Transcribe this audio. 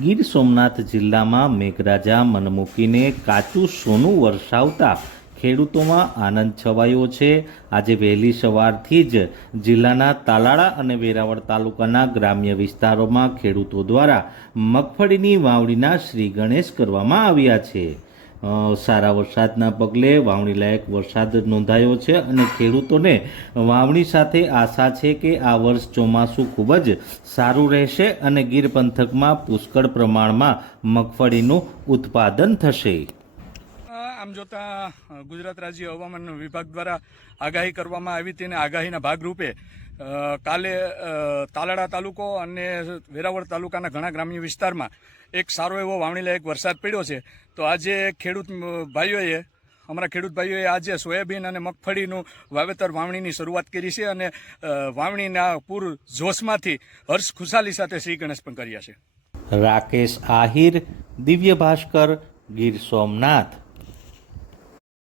ગીર સોમનાથ જિલ્લામાં મેઘરાજા મન મૂકીને કાચું સોનું વરસાવતા ખેડૂતોમાં આનંદ છવાયો છે। આજે વહેલી સવારથી જ જિલ્લાના તાલાળા અને વેરાવળ તાલુકાના ગ્રામ્ય વિસ્તારોમાં ખેડૂતો દ્વારા મગફળીની વાવણીના શ્રી ગણેશ કરવામાં આવ્યા છે। સારા વરસાદના પગલે વાવણી લાયક વરસાદ નોંધાયો છે અને ખેડૂતોને વાવણી સાથે આશા છે કે આ વર્ષ ચોમાસું ખૂબ જ સારું રહેશે અને ગીર પંથકમાં પુષ્કળ પ્રમાણમાં મગફળીનું ઉત્પાદન થશે। આમ જોતા ગુજરાત રાજ્ય હવામાન વિભાગ દ્વારા આગાહી કરવામાં આવી હતી અને આગાહીના ભાગરૂપે કાલે તાલાળા તાલુકો અને વેરાવળ તાલુકાના ઘણા ગ્રામ્ય વિસ્તારમાં એક સારો એવો વાવણી લાયક વરસાદ પડ્યો છે। તો આજે અમારા ખેડૂત ભાઈઓએ આજે સોયાબીન અને મગફળીનું વાવેતર વાવણીની શરૂઆત કરી છે અને વાવણીના પૂર જોશમાંથી હર્ષ ખુશાલી સાથે શ્રી ગણેશ પણ કર્યા છે। રાકેશ આહિર, દિવ્ય ભાસ્કર, ગીર સોમનાથ।